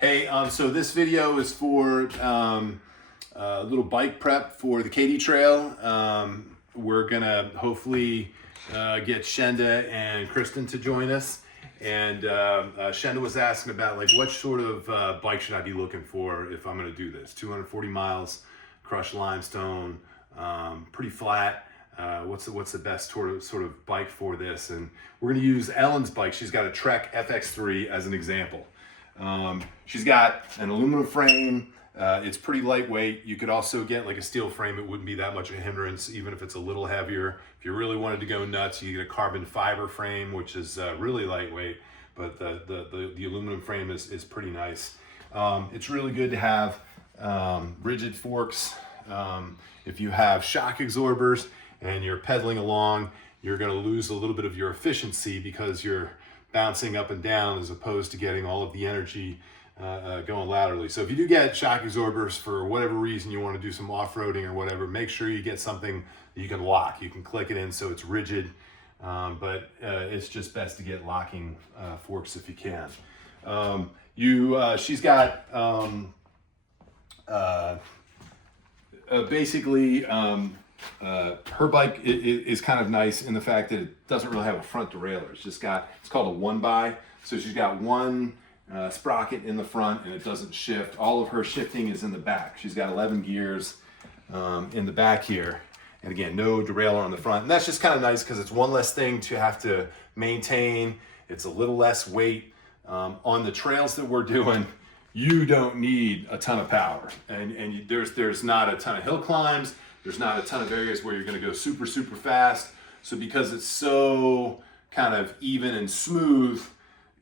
Hey, so this video is for a little bike prep for the Katy Trail. We're gonna hopefully get Shenda and Kristen to join us. And Shenda was asking about like what sort of bike should I be looking for if I'm gonna do this? 240 miles, crushed limestone, pretty flat. What's the best sort of bike for this? And we're gonna use Ellen's bike. She's got a Trek FX3 as an example. She's got an aluminum frame. It's pretty lightweight. You could also get like a steel frame. It wouldn't be that much of a hindrance, even if it's a little heavier. If you really wanted to go nuts, you get a carbon fiber frame, which is really lightweight, but the aluminum frame is pretty nice. It's really good to have rigid forks. If you have shock absorbers and you're pedaling along, you're going to lose a little bit of your efficiency because you're bouncing up and down as opposed to getting all of the energy going laterally. So if you do get shock absorbers for whatever reason, you want to do some off-roading or whatever, make sure you get something that you can lock. You can click it in so it's rigid, but it's just best to get locking forks if you can. She's got basically her bike is kind of nice in the fact that it doesn't really have a front derailleur. It's called a one-by. So she's got one sprocket in the front and it doesn't shift. All of her shifting is in the back. She's got 11 gears in the back here. And again, no derailleur on the front. And that's just kind of nice because it's one less thing to have to maintain. It's a little less weight. On the trails that we're doing, you don't need a ton of power. And there's not a ton of hill climbs. There's not a ton of areas where you're going to go super, super fast. So because it's so kind of even and smooth,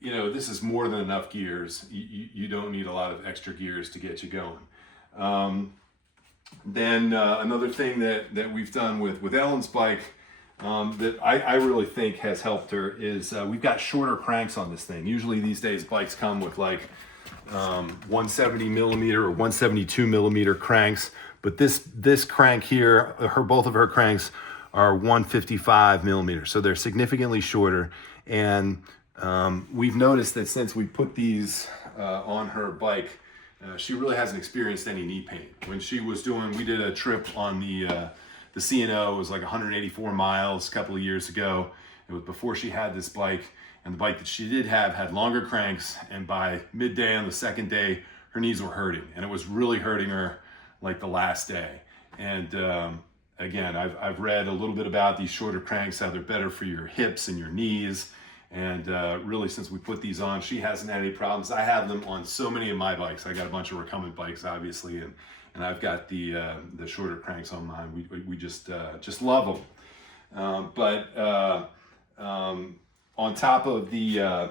you know, this is more than enough gears. You don't need a lot of extra gears to get you going. Then another thing that we've done with Ellen's bike that I really think has helped her is we've got shorter cranks on this thing. Usually these days bikes come with like 170 millimeter or 172 millimeter cranks. But this crank here, both of her cranks are 155 millimeters, so they're significantly shorter. And we've noticed that since we put these on her bike, she really hasn't experienced any knee pain. When we did a trip on the C&O. It was like 184 miles a couple of years ago. It was before she had this bike, and the bike that she did have had longer cranks. And by midday on the second day, her knees were hurting, and it was really hurting her like the last day. And again, I've read a little bit about these shorter cranks, how they're better for your hips and your knees. And really, since we put these on, she hasn't had any problems. I have them on so many of my bikes. I got a bunch of recumbent bikes, obviously, and I've got the shorter cranks on mine. We just love them. But on top of the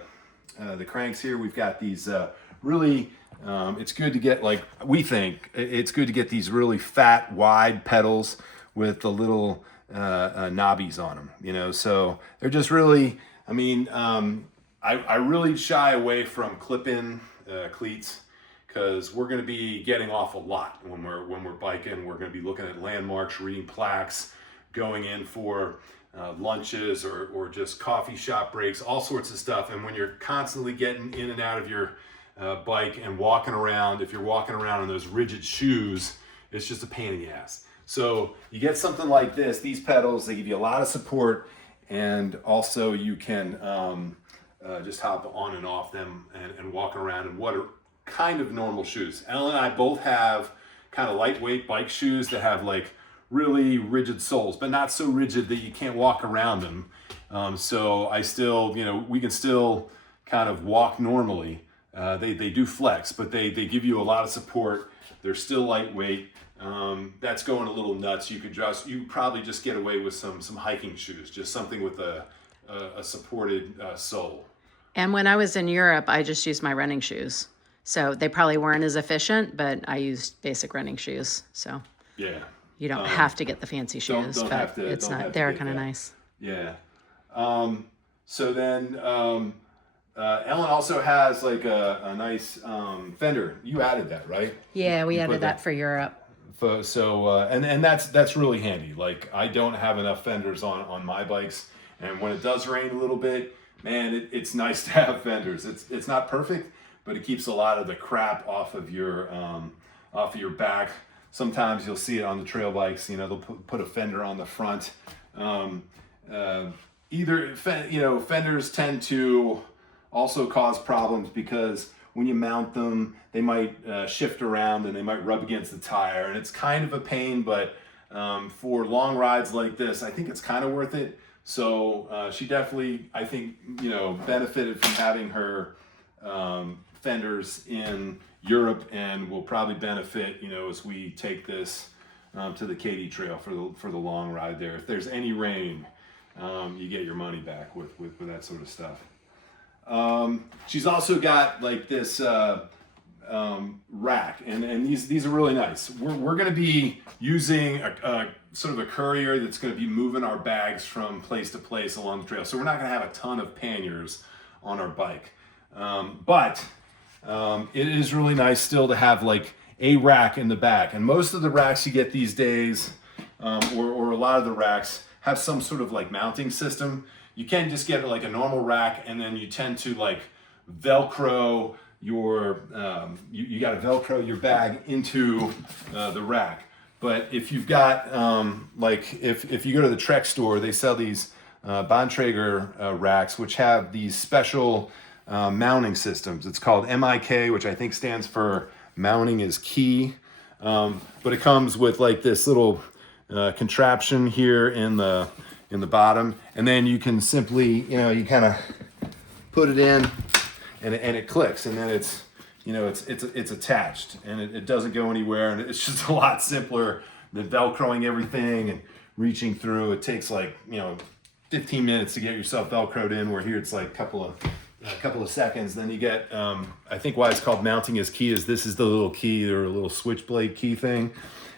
cranks here, we've got these really. It's good to get, like, we think it's good to get these really fat, wide pedals with the little knobbies on them, you know. So they're just really, I mean, I really shy away from clip-in cleats because we're going to be getting off a lot when we're biking. We're going to be looking at landmarks, reading plaques, going in for lunches or just coffee shop breaks, all sorts of stuff. And when you're constantly getting in and out of your bike and walking around, if you're walking around in those rigid shoes, it's just a pain in the ass. So you get something like this, these pedals, they give you a lot of support, and also you can just hop on and off them and walk around in what are kind of normal shoes. Ellen and I both have kind of lightweight bike shoes that have like really rigid soles, but not so rigid that you can't walk around them. So I still, you know, we can still kind of walk normally. They do flex, but they give you a lot of support. They're still lightweight. That's going a little nuts. You could probably just get away with some hiking shoes, just something with a supported sole. And when I was in Europe, I just used my running shoes. So they probably weren't as efficient, but I used basic running shoes. So yeah, you don't have to get the fancy shoes, don't but have to, it's don't not. have to They're get kind of that. nice. Yeah. So then Ellen also has like a nice fender. You added that, right? Yeah, we You added put that for Europe. So and that's really handy. Like, I don't have enough fenders on my bikes, and when it does rain a little bit, man, it's nice to have fenders. It's not perfect, but it keeps a lot of the crap off of your back. Sometimes you'll see it on the trail bikes. You know, they'll put a fender on the front. Fenders tend to also cause problems because when you mount them, they might shift around and they might rub against the tire, and it's kind of a pain, but for long rides like this, I think it's kind of worth it. So she definitely, I think, benefited from having her fenders in Europe, and will probably benefit, as we take this to the Katy Trail for the long ride there. If there's any rain, you get your money back with that sort of stuff. She's also got like this rack, and these are really nice. We're going to be using a sort of a courier that's going to be moving our bags from place to place along the trail. So we're not going to have a ton of panniers on our bike, but it is really nice still to have like a rack in the back. And most of the racks you get these days, or a lot of the racks, have some sort of like mounting system. You can just get like a normal rack, and then you tend to like Velcro your, you got to Velcro your bag into the rack. But if you've got, if you go to the Trek store, they sell these Bontrager racks, which have these special mounting systems. It's called MIK, which I think stands for mounting is key. But it comes with like this little contraption here in the bottom, and then you can simply, you kind of put it in, and it clicks, and then it's attached, and it doesn't go anywhere, and it's just a lot simpler than Velcroing everything and reaching through. It takes like 15 minutes to get yourself Velcroed in, where here it's like a couple of seconds. Then you get, I think why it's called mounting is key is this is the little key, or a little switchblade key thing,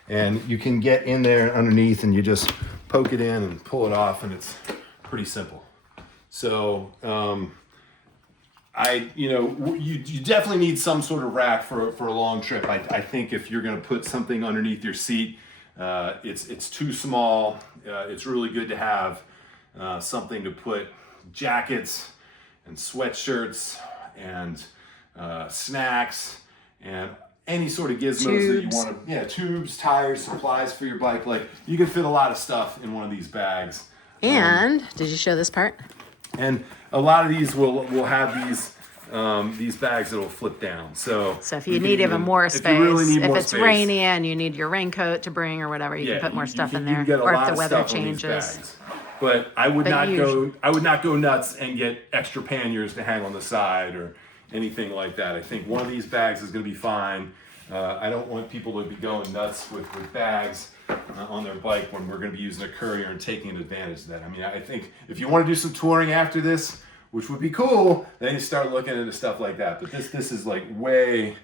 and you can get in there underneath, and you just poke it in and pull it off, and it's pretty simple. So you definitely need some sort of rack for a long trip. I think if you're going to put something underneath your seat, it's too small. It's really good to have something to put jackets and sweatshirts and snacks and any sort of gizmos that you want to, tubes, tires, supplies for your bike. Like, you can fit a lot of stuff in one of these bags. And did you show this part? And a lot of these will have these bags that will flip down. So if you need even more space, if it's space, rainy and you need your raincoat to bring or whatever, you can put more stuff in there. Or if the weather changes. But I would not go nuts and get extra panniers to hang on the side or anything like that. I think one of these bags is going to be fine. I don't want people to be going nuts with bags on their bike when we're going to be using a courier and taking advantage of that. I mean, I think if you want to do some touring after this, which would be cool, then you start looking into stuff like that. But this is like way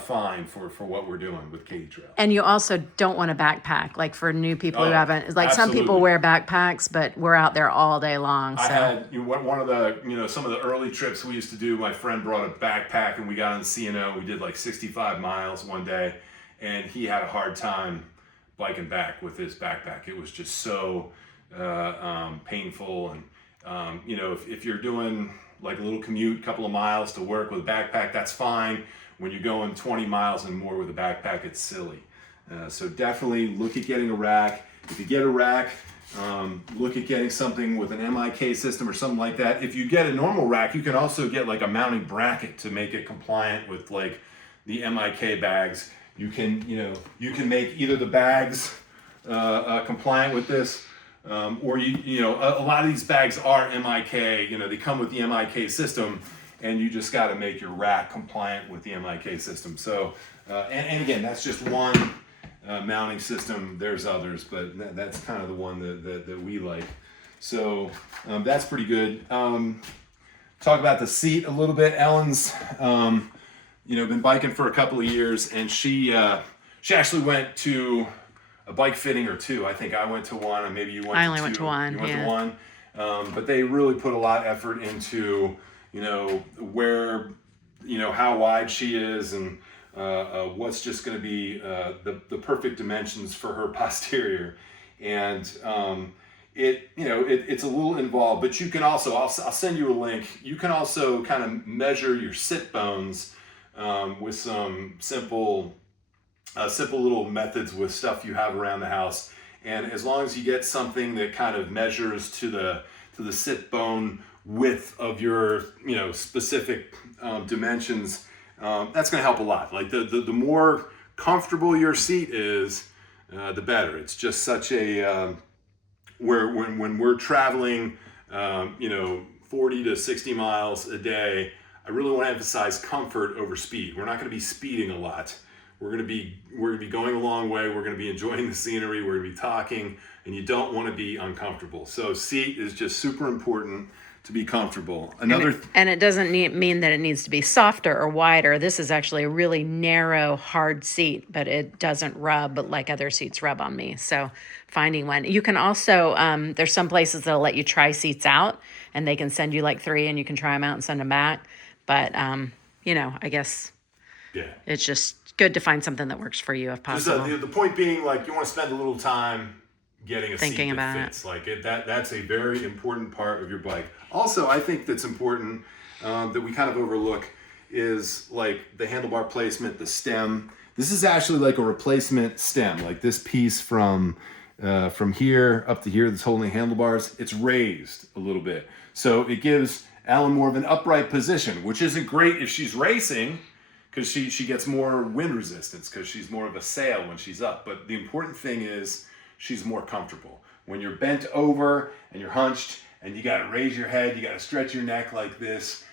fine for what we're doing with Katy Trail. And you also don't want a backpack, like for new people who haven't, like absolutely. Some people wear backpacks, but we're out there all day long. So. I had one of the, some of the early trips we used to do, my friend brought a backpack, and we got on C&O. We did like 65 miles one day, and he had a hard time biking back with his backpack. It was just so painful. And, if you're doing like a little commute, couple of miles to work with a backpack, that's fine. When you're going 20 miles and more with a backpack, it's silly. So definitely look at getting a rack. If you get a rack, look at getting something with an MIK system or something like that. If you get a normal rack, you can also get like a mounting bracket to make it compliant with like the MIK bags. You can make either the bags compliant with this, or a lot of these bags are MIK. They come with the MIK system, and you just got to make your rack compliant with the MIK system. So, and again, that's just one mounting system. There's others, but that's kind of the one that we like. So that's pretty good. Talk about the seat a little bit. Ellen's, been biking for a couple of years, and she actually went to a bike fitting or two. I think I went to one, and maybe you went to two. I only went to one. You went to one. But they really put a lot of effort into where, how wide she is, and what's just going to be the perfect dimensions for her posterior. And, it's a little involved, but you can also, I'll send you a link. You can also kind of measure your sit bones with some simple little methods with stuff you have around the house. And as long as you get something that kind of measures to the sit bone width of your specific dimensions, that's going to help a lot. Like the more comfortable your seat is, the better. It's just such a when we're traveling 40 to 60 miles a day, I really want to emphasize comfort over speed. We're not going to be speeding a lot. We're going to be going a long way. We're going to be enjoying the scenery. We're going to be talking, and you don't want to be uncomfortable. So seat is just super important to be comfortable. And it doesn't mean that it needs to be softer or wider. This is actually a really narrow, hard seat, but it doesn't rub like other seats rub on me. So finding one. You can also, there's some places that'll let you try seats out, and they can send you like 3 and you can try them out and send them back. But, I guess it's just good to find something that works for you if possible. The point being, like, you want to spend a little time getting a Thinking seat about that fits. Like that's a very important part of your bike. Also, I think that's important that we kind of overlook is like the handlebar placement, the stem. This is actually like a replacement stem. Like this piece from here up to here that's holding the handlebars, it's raised a little bit. So it gives Alan more of an upright position, which isn't great if she's racing, because she gets more wind resistance because she's more of a sail when she's up. But the important thing is she's more comfortable. When you're bent over and you're hunched and you got to raise your head, you got to stretch your neck like this.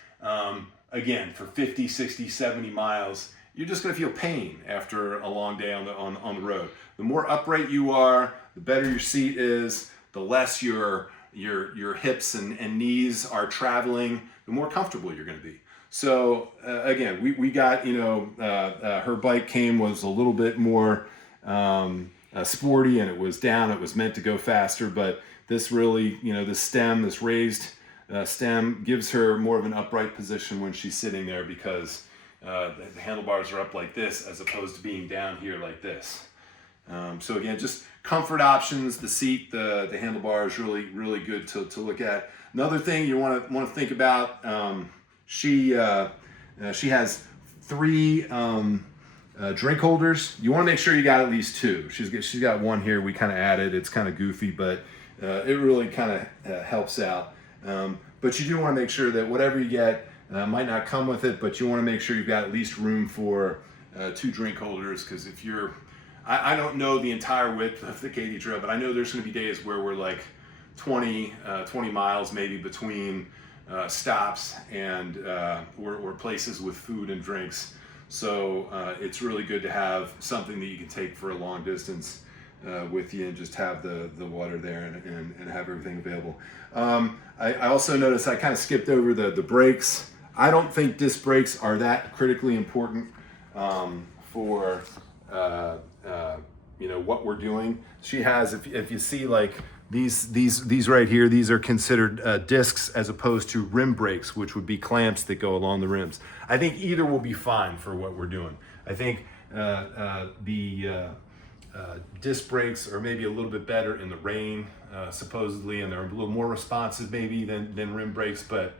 Again, for 50, 60, 70 miles, you're just going to feel pain after a long day on the road. The more upright you are, the better your seat is, the less your hips and knees are traveling, the more comfortable you're going to be. So again, we got, her bike was a little bit more sporty, and it was down. It was meant to go faster, but this really, this raised stem gives her more of an upright position when she's sitting there, because the handlebars are up like this as opposed to being down here like this. So again, just comfort options. The seat, the handlebars, really, really good to look at. Another thing you want to think about. She has 3 drink holders. You want to make sure you got at least 2. She's got one here. We kind of added. It's kind of goofy, but it really kind of helps out. But you do want to make sure that whatever you get might not come with it, but you want to make sure you've got at least room for 2 drink holders. Because if I don't know the entire width of the Katy Trail, but I know there's going to be days where we're like 20 miles maybe between stops and or places with food and drinks. So it's really good to have something that you can take for a long distance with you, and just have the water there and have everything available. I also noticed I kind of skipped over the brakes. I don't think disc brakes are that critically important for what we're doing. She has, if you see, like these right here, these are considered discs as opposed to rim brakes, which would be clamps that go along the rims. I think either will be fine for what we're doing. I think the disc brakes are maybe a little bit better in the rain, supposedly, and they're a little more responsive maybe than rim brakes, but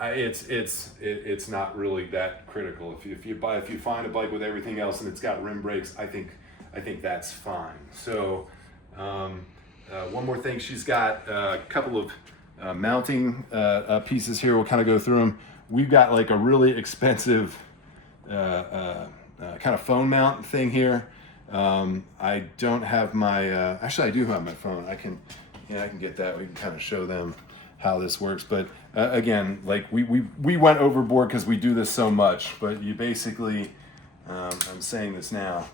it's not really that critical. If you find a bike with everything else and it's got rim brakes, I think that's fine. So one more thing, she's got a couple of mounting pieces here. We'll kind of go through them. We've got like a really expensive kind of phone mount thing here. I don't have my, actually I do have my phone. I can get that. We can kind of show them how this works. But again, like we went overboard because we do this so much, but you basically, I'm saying this now,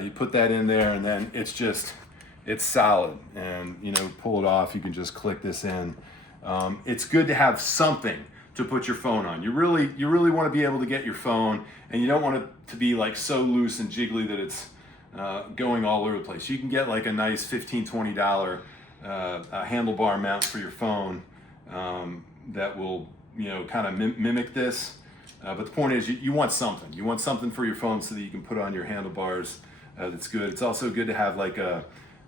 you put that in there and then it's solid, and pull it off. You can just click this in. It's good to have something to put your phone on. You really want to be able to get your phone, and you don't want it to be like so loose and jiggly that it's going all over the place. You can get like a nice $15-$20 handlebar mount for your phone that will kind of mimic this. But the point is, you want something. You want something for your phone so that you can put on your handlebars that's good. It's also good to have like a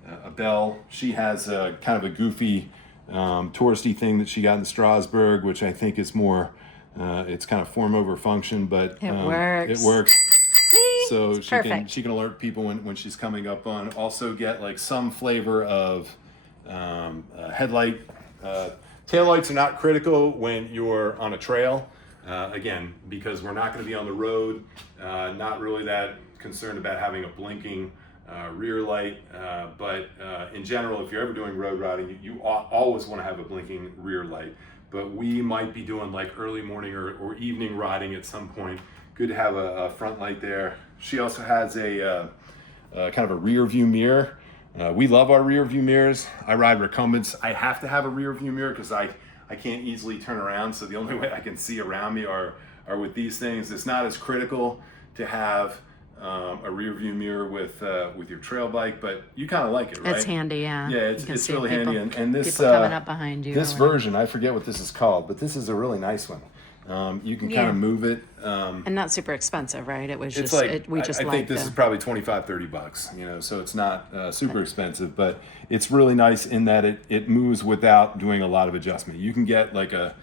a bell. She has a kind of a goofy touristy thing that she got in Strasbourg, which I think is more, it's kind of form over function, but It works. It works. See? So It's perfect. she can alert people when she's coming up on. Also get like some flavor of headlight. Taillights are not critical when you're on a trail. Again, because we're not going to be on the road. Not really that concerned about having a blinking rear light. But in general, if you're ever doing road riding, you always want to have a blinking rear light. But we might be doing like early morning or evening riding at some point. Good to have a front light there. She also has a kind of a rear view mirror. We love our rear view mirrors. I ride recumbents. I have to have a rear view mirror because I can't easily turn around. So the only way I can see around me are with these things. It's not as critical to have a rear view mirror with your trail bike, but you kind of like it, right? It's handy, yeah. Yeah, You can it's see really people, handy. And this people coming up behind you. this or whatever. version, I forget what this is called, but this is a really nice one. You can kind Yeah. of move it. And not super expensive, right? It was It's just, like, we just I think liked this the, is probably $25-$30, so it's not super expensive, but it's really nice in that it moves without doing a lot of adjustment. You can get like a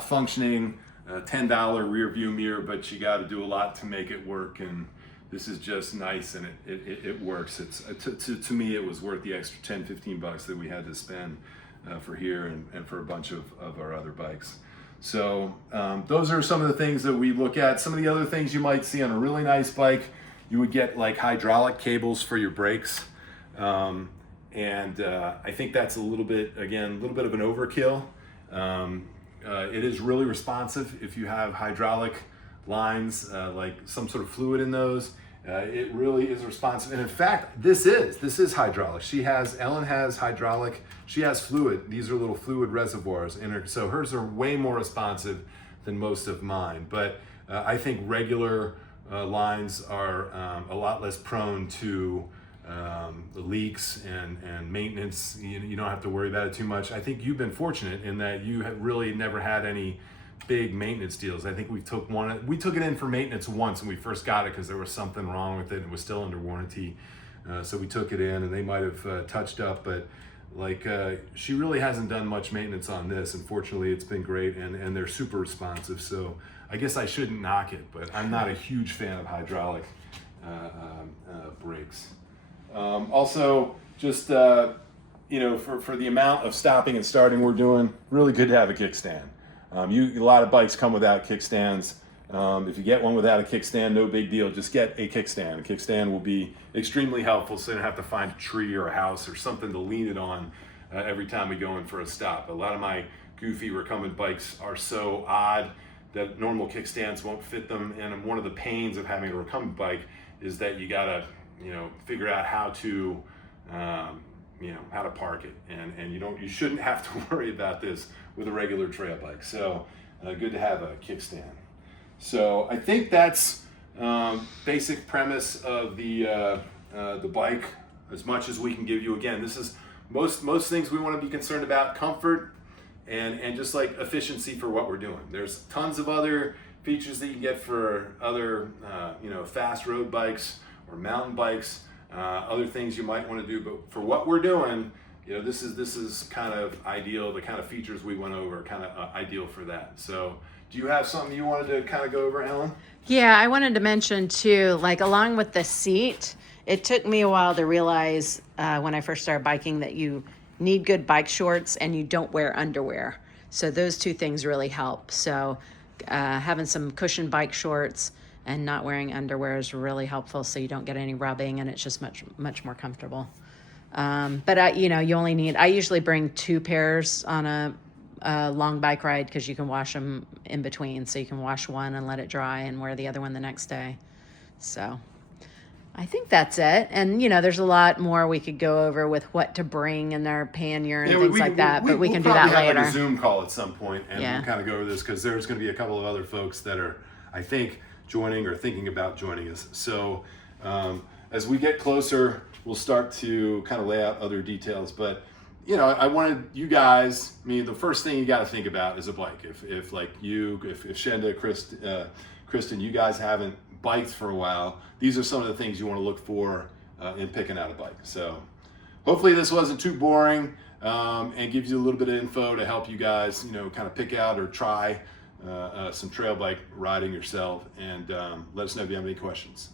functioning $10 rear view mirror, but you got to do a lot to make it work. And this is just nice, and it works. It's to me, it was worth the extra $10-$15 that we had to spend for here and for a bunch of our other bikes. So those are some of the things that we look at. Some of the other things you might see on a really nice bike, you would get like hydraulic cables for your brakes. And I think that's a little bit of an overkill. It is really responsive if you have hydraulic lines, like some sort of fluid in those. It really is responsive. And in fact, this is hydraulic. Ellen has hydraulic, she has fluid. These are little fluid reservoirs in her. So hers are way more responsive than most of mine. But I think regular lines are a lot less prone to the leaks and maintenance. You don't have to worry about it too much. I think you've been fortunate in that you have really never had any big maintenance deals. I think we took it in for maintenance once when we first got it because there was something wrong with it and it was still under warranty. So we took it in and they might have touched up, but she really hasn't done much maintenance on this. Unfortunately, it's been great and they're super responsive. So I guess I shouldn't knock it, but I'm not a huge fan of hydraulic brakes. Also, just for the amount of stopping and starting we're doing, really good to have a kickstand. A lot of bikes come without kickstands. If you get one without a kickstand, no big deal. Just get a kickstand. A kickstand will be extremely helpful, so you don't have to find a tree or a house or something to lean it on every time we go in for a stop. A lot of my goofy recumbent bikes are so odd that normal kickstands won't fit them. And one of the pains of having a recumbent bike is that you gotta, figure out how to park it, and you shouldn't have to worry about this with a regular trail bike. So good to have a kickstand. So I think that's basic premise of the bike as much as we can give you. Again, this is most things we want to be concerned about: comfort and just like efficiency for what we're doing. There's tons of other features that you get for other fast road bikes or mountain bikes, other things you might want to do, but for what we're doing, this is kind of ideal. The kind of features we went over, kind of ideal for that. So, do you have something you wanted to kind of go over, Ellen? Yeah, I wanted to mention too, like along with the seat, it took me a while to realize when I first started biking that you need good bike shorts and you don't wear underwear. So those two things really help. So having some cushioned bike shorts and not wearing underwear is really helpful, so you don't get any rubbing and it's just much more comfortable. But I usually bring 2 pairs on a long bike ride because you can wash them in between. So you can wash one and let it dry and wear the other one the next day. So I think that's it. And, there's a lot more we could go over with what to bring in their pannier and things like that, but we can do that We'll later. have a Zoom call at some point and Yeah. we'll kind of go over this because there's going to be a couple of other folks that are, I think, joining or thinking about joining us. So as we get closer, we'll start to kind of lay out other details. But I wanted you guys. The first thing you got to think about is a bike. If Shenda, Kristen, you guys haven't biked for a while, these are some of the things you want to look for in picking out a bike. So hopefully this wasn't too boring, and gives you a little bit of info to help you guys, kind of pick out or try some trail bike riding yourself. And let us know if you have any questions.